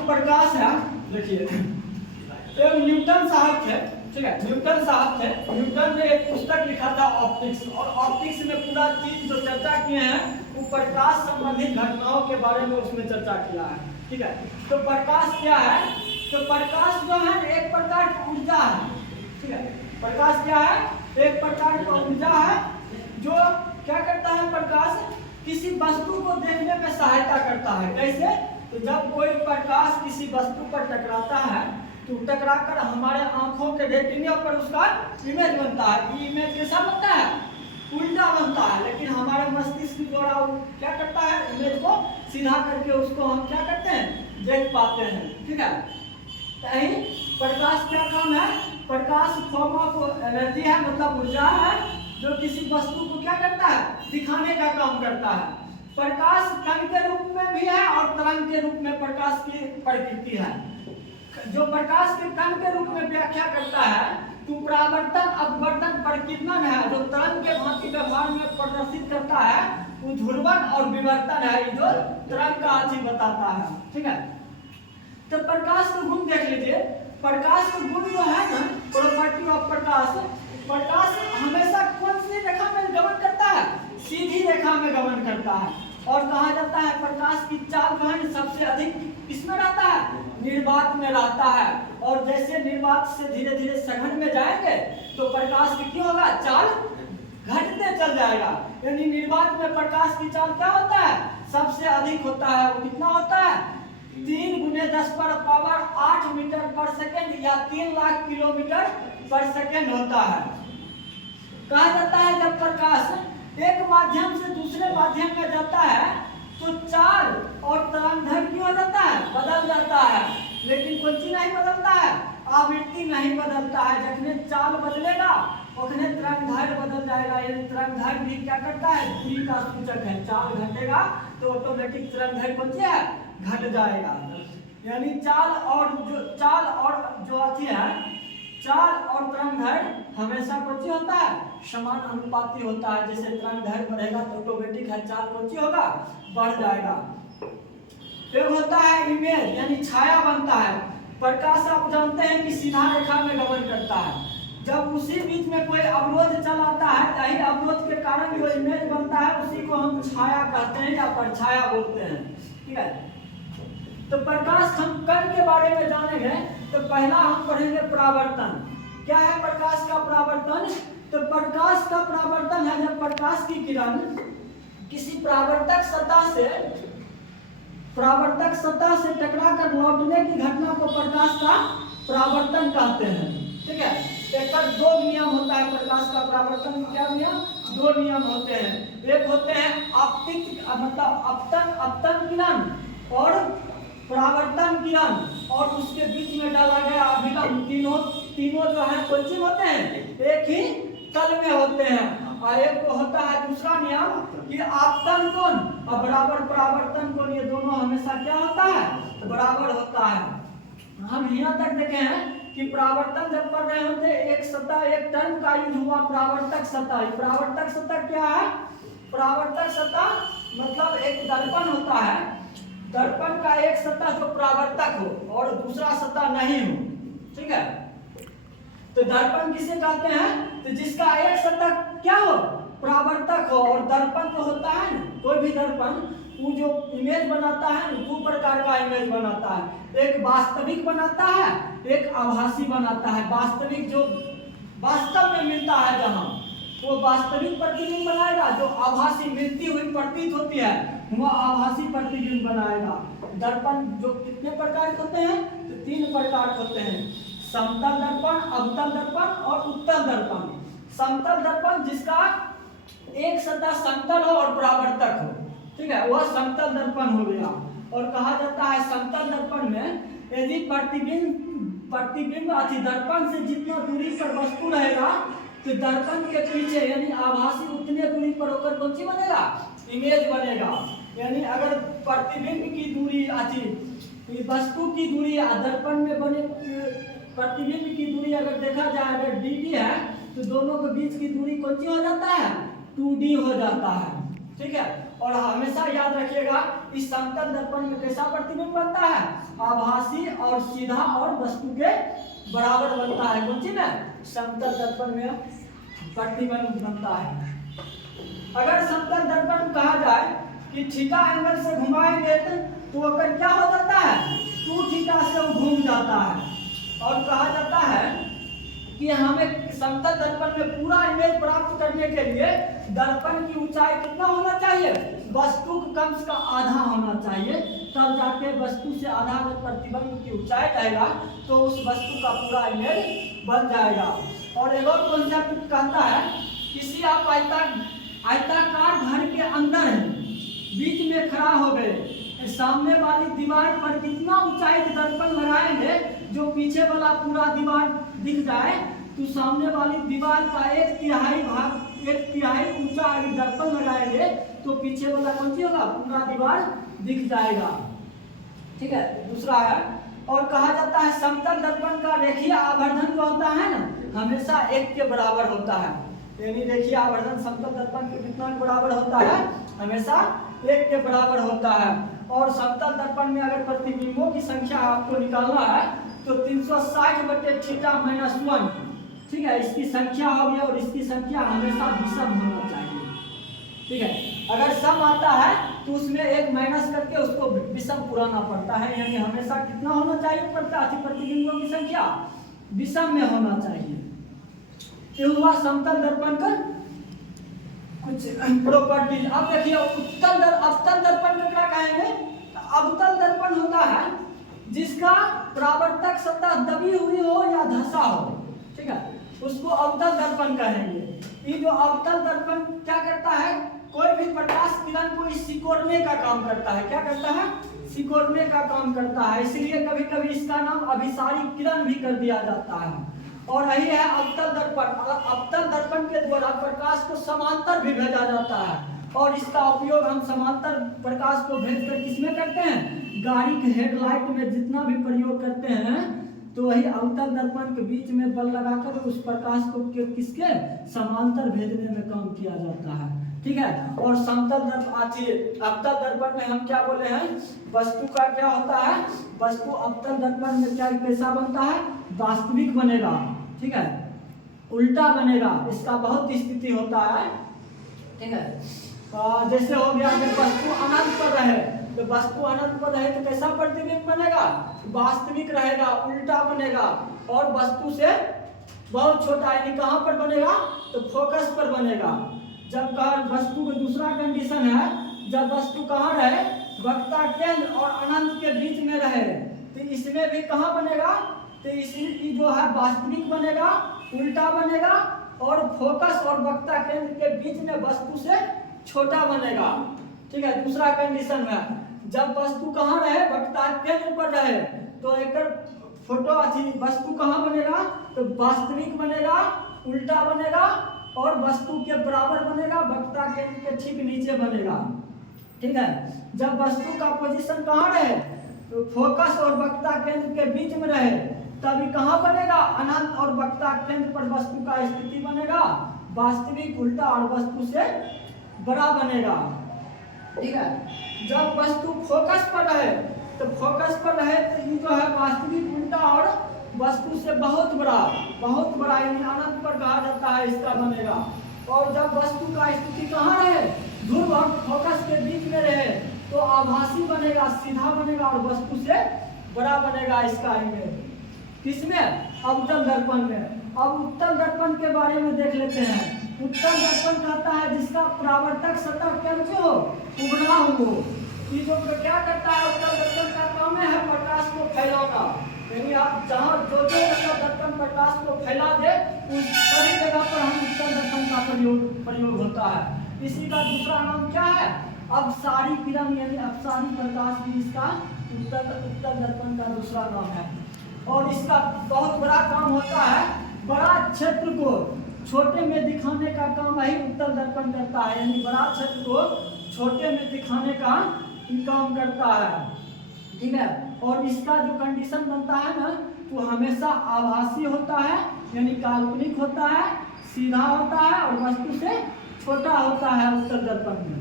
जो प्रकाश है, देखिए एक न्यूटन साहब थे, ठीक है, न्यूटन साहब थे। न्यूटन ने एक पुस्तक लिखा था ऑप्टिक्स, और ऑप्टिक्स में पूरा चीज जो चर्चा किए हैं वो प्रकाश संबंधित घटनाओं के बारे में उसमें चर्चा किया है, ठीक है। तो प्रकाश क्या है? तो प्रकाश जो है एक प्रकार की ऊर्जा है, ठीक है। प्रकाश क्या है? एक प्रकार का ऊर्जा है जो क्या करता है? प्रकाश किसी वस्तु को देखने में सहायता करता है। कैसे? तो जब कोई प्रकाश किसी वस्तु पर टकराता है तो टकराकर हमारे आंखों के रेटिना पर उसका इमेज बनता है। इमेज कैसा बनता है? उल्टा बनता है, लेकिन हमारे मस्तिष्क द्वारा क्या करता है? इमेज को सीधा करके उसको हम क्या करते हैं? देख पाते हैं, ठीक है। यही प्रकाश क्या काम है? प्रकाश फॉर्म ऑफ एनर्जी है, मतलब ऊर्जा है जो किसी वस्तु को क्या करता है? दिखाने का काम करता है। प्रकाश कण के रूप में भी है और तरंग के रूप में प्रकाश की प्रकृति है। जो प्रकाश के कण के रूप में व्याख्या करता है तो परावर्तन, अपवर्तन, परिकीर्णन है जो तरंग के भांति व्यवहार में प्रदर्शित करता है। वो ध्रुवण और विवर्तन है जो तरंग का अति बताता है, ठीक है। तो प्रकाश का गुण देख लीजिए। प्रकाश का गुण जो है ना, प्रॉपर्टी ऑफ प्रकाश, प्रकाश हमेशा कौन सी रेखा में गमन करता है? सीधी रेखा में गमन करता है। और कहा जाता है प्रकाश की चाल गहन सबसे अधिक किसमें रहता है? निर्वात में रहता है। और जैसे निर्वात से धीरे धीरे सघन में जाएंगे तो प्रकाश की क्या होगा? चाल घटते चल जाएगा। यानी निर्वात में प्रकाश की चाल क्या होता है? सबसे अधिक होता है। वो कितना होता है? 3 × 10⁸ मीटर पर सेकेंड या 3 लाख किलोमीटर पर सेकेंड होता है। कहा जाता है जब प्रकाश एक माध्यम से दूसरे माध्यम में जाता है तो चाल और तरंगदैर्घ्य क्यों हो जाता है? बदल जाता है। लेकिन कौन चीज नहीं बदलता है? आवृत्ति नहीं बदलता है। जखने चाल बदलेगा उखने तरंगदैर्घ्य बदल जाएगा। यानी तरंगदैर्घ्य भी क्या करता है? दूरी का सूचक है। चाल घटेगा तो ऑटोमेटिक तरंगदैर्घ्य कौन सी है? घट जाएगा। यानी चाल और जो अथी है, चाल और तरंगदैर्घ्य हमेशा कौन सी होता है? समान अनुपाती होता है। जैसे तरंगदैर्घ्य बढ़ेगा तो ऑटोमेटिक है चाल कौन सी होगा? बढ़ जाएगा। फिर होता है इमेज, यानी छाया बनता है। प्रकाश आप जानते हैं कि सीधा रेखा में गमन करता है। जब उसी बीच में कोई अवरोध चल आता है, यही अवरोध के कारण जो इमेज बनता है उसी को हम छाया कहते हैं या परछाया बोलते हैं, ठीक है। तो प्रकाश हम कण के बारे में जानेंगे तो पहला हम पढ़ेंगे परावर्तन। क्या है प्रकाश का परावर्तन? तो प्रकाश का परावर्तन है जब प्रकाश की किरण किसी परावर्तक सतह से टकराकर लौटने की घटना को प्रकाश का परावर्तन कहते हैं, ठीक है। एक 2 नियम होता है प्रकाश का परावर्तन। क्या नियम? 2 नियम होते हैं। एक होते हैं आपतित, मतलब अपतन किरण और परावर्तन किरण, और उसके बीच में डाला गया अभिलंब। तीनों जो है कौन सी होते हैं? एक ही तल में होते हैं। और एक को होता है दूसरा नियम कि आपतन कोण और बराबर परावर्तन कोण, ये दोनों हमेशा क्या होता है? बराबर होता है। हम यहाँ तक देखे हैं कि परावर्तन जब पढ़ रहे होते एक सतह, एक टर्म का यूज हुआ परावर्तक सतह। परावर्तक सतह क्या है? परावर्तक सतह मतलब एक दर्पण होता है। दर्पण का एक सतह जो परावर्तक हो और दूसरा सतह नहीं हो, ठीक है। तो दर्पण किसे कहते हैं? तो जिसका एक सतह क्या हो? परावर्तक हो। और दर्पण जो होता है, कोई भी दर्पण वो जो इमेज बनाता है 2 प्रकार का इमेज बनाता है। एक वास्तविक बनाता है, एक आभासी बनाता है। वास्तविक जो वास्तव में मिलता है जहां, वो वास्तविक प्रतिबिंब बनाएगा। जो आभासी मिलती हुई प्रतीत होती है वह आभासी प्रतिबिंब बनाएगा। दर्पण जो कितने प्रकार के होते हैं? तो 3 प्रकार के होते हैं। समतल दर्पण, अवतल दर्पण और उत्तल दर्पण। समतल दर्पण जिसका एक सतह समतल हो और परावर्तक हो, ठीक है, वह समतल दर्पण हो गया। और कहा जाता है समतल दर्पण में यदि प्रतिबिंब अति दर्पण से जितना दूरी पर वस्तु रहेगा तो दर्पण के पीछे यानी आभासी उतने दूरी पर होकर कौन सी बनेगा? इमेज बनेगा। यानी अगर प्रतिबिंब की दूरी अति वस्तु की दूरी दर्पण में बने प्रतिबिंब की दूरी अगर देखा जाए अगर dd है तो दोनों के बीच की दूरी कौन सी हो जाता है? 2d हो जाता है, ठीक है। और हमेशा याद रखिएगा इस समतल दर्पण में कैसा प्रतिबिंब बनता है? आभासी और सीधा और वस्तु के बराबर बनता है। कौन चीज में? समतल दर्पण में प्रतिबिंब बनता है। अगर समतल दर्पण कहा जाए कि थीटा एंगल से घुमाएंगे तो अगर क्या हो जाता है? 2 थीटा से वो घूम जाता है। और कहा जाता है कि हमें समतल दर्पण में पूरा इमेज प्राप्त करने के लिए दर्पण की ऊंचाई कितना होना चाहिए? वस्तु कम से कम आधा होना चाहिए, तब जाके वस्तु से आधा अगर प्रतिबिंब की ऊंचाई रहेगा तो उस वस्तु का पूरा इमेज बन जाएगा। और एक और कॉन्सेप्ट कहता है, किसी आप आयताकार घर के अंदर है, बीच में खड़ा हो गए, सामने वाली दीवार पर कितना ऊंचाई दर्पण लगाएंगे जो पीछे वाला पूरा दीवार दिख जाए, तो सामने वाली दीवार का 1/3 ऊंचा दर्पण लगाएंगे तो पीछे वाला कौन सी होगा? पूरा दीवार दिख जाएगा। ठीक है, दूसरा है, और कहा जाता है समतल दर्पण का रेखीय आवर्धन जो होता है ना, हमेशा 1 के बराबर होता है। यानी रेखीय आवर्धन समतल दर्पण के कितना बराबर होता है? हमेशा 1 के बराबर होता है। और समतल दर्पण में अगर प्रतिबिंबों की संख्या आपको निकालना है तो 360/θ-1, ठीक है, इसकी संख्या होगी और इसकी संख्या हमेशा विषम होना चाहिए। ठीक है, अगर सम आता है तो उसमें 1 माइनस करके उसको विषम पुराना पड़ता है, यानी हमेशा कितना होना चाहिए? प्रतिबिंबों की संख्या विषम में होना चाहिए। ये हुआ समतल दर्पण का कुछ प्रॉपर्टीज। अब देखिए अवतल दर्पण को क्या कहेंगे? अवतल दर्पण होता है जिसका परावर्तक सतह दबी हुई हो या धंसा हो, ठीक है, उसको अवतल दर्पण कहेंगे। ये जो अवतल दर्पण क्या करता है? कोई भी प्रकाश किरण को सिकोड़ने का काम करता है। क्या करता है? सिकोड़ने का काम करता है, इसलिए कभी कभी इसका नाम अभिसारी किरण भी कर दिया जाता है। और यही है अवतल दर्पण। अवतल दर्पण के द्वारा प्रकाश को समांतर भी भेजा जाता है, और इसका उपयोग हम समांतर प्रकाश को भेजकर किसमें करते हैं? गाड़ी के हेडलाइट में जितना भी प्रयोग करते हैं, तो वही अवतल दर्पण के बीच में बल लगाकर उस प्रकाश को किसके समांतर भेजने में काम किया जाता है। ठीक है, और समतल दर्पण अवतल दर्पण में हम क्या बोले हैं? वस्तु का क्या होता है? वस्तु अवतल दर्पण में क्या कैसा बनता है? वास्तविक बनेगा, ठीक है, उल्टा बनेगा, इसका बहुत स्थिति होता है। ठीक है, जैसे हो गया अगर वस्तु अनंत पर रहे तो वस्तु अनंत पर रहे तो कैसा प्रतिबिंब बनेगा? वास्तविक रहेगा, उल्टा बनेगा, और वस्तु से बहुत छोटा, यानी कहाँ पर बनेगा? तो फोकस पर बनेगा। जब वस्तु का दूसरा कंडीशन है, जब वस्तु कहाँ रहे? वक्रता केंद्र और अनंत के बीच में रहे, तो इसमें भी कहाँ बनेगा? तो इसी जो है वास्तविक बनेगा, उल्टा बनेगा, और फोकस और वक्रता केंद्र के बीच में वस्तु से छोटा बनेगा। ठीक है, दूसरा कंडीशन में जब वस्तु कहाँ रहे? वक्रता केंद्र पर रहे, तो एक फोटो वस्तु कहाँ बनेगा? तो वास्तविक बनेगा, उल्टा बनेगा, और वस्तु के बराबर बनेगा, वक्रता केंद्र के ठीक नीचे बनेगा। ठीक है, जब वस्तु का पोजीशन कहाँ रहे? तो फोकस और वक्रता केंद्र के बीच में रहे, तभी कहाँ बनेगा? अनंत और वक्रता केंद्र पर वस्तु का स्थिति बनेगा, वास्तविक, उल्टा और वस्तु से बड़ा बनेगा। ठीक है, जब वस्तु फोकस पर रहे तो फोकस पर रहे तो ये जो है वास्तविक, उल्टा और वस्तु से बहुत बड़ा यानी अनंत पर कहा जाता है, इसका बनेगा। और जब वस्तु का स्थिति कहाँ रहे? ध्रुव और फोकस के बीच में रहे तो आभासी बनेगा, सीधा बनेगा, और वस्तु से बड़ा बनेगा इसका इमेज। किसमें? अवतल दर्पण में। अब उत्तल दर्पण के बारे में देख लेते हैं। उत्तल दर्पण कहता है जिसका परावर्तक सतह कैसे हो? उभरा हो। ये जो क्या करता है? उत्तल दर्पण का काम है प्रकाश को फैलाना, यानी आप जहाँ जो दर्पण प्रकाश को फैला दे उस सभी जगह पर हम उत्तल दर्पण का प्रयोग होता है। इसी का दूसरा नाम क्या है? अपसारी किरण, यानी अपसारी प्रकाश भी इसका उत्तल दर्पण का दूसरा नाम है। और इसका बहुत बड़ा काम होता है, बड़ा क्षेत्र को छोटे में दिखाने का काम यही उत्तल दर्पण करता है, यानी बड़ा क्षेत्र को छोटे में दिखाने का काम करता है। ठीक है, और इसका जो कंडीशन बनता है ना, तो हमेशा आभासी होता है, यानी काल्पनिक होता है, सीधा होता है, और वस्तु से छोटा होता है उत्तल दर्पण में।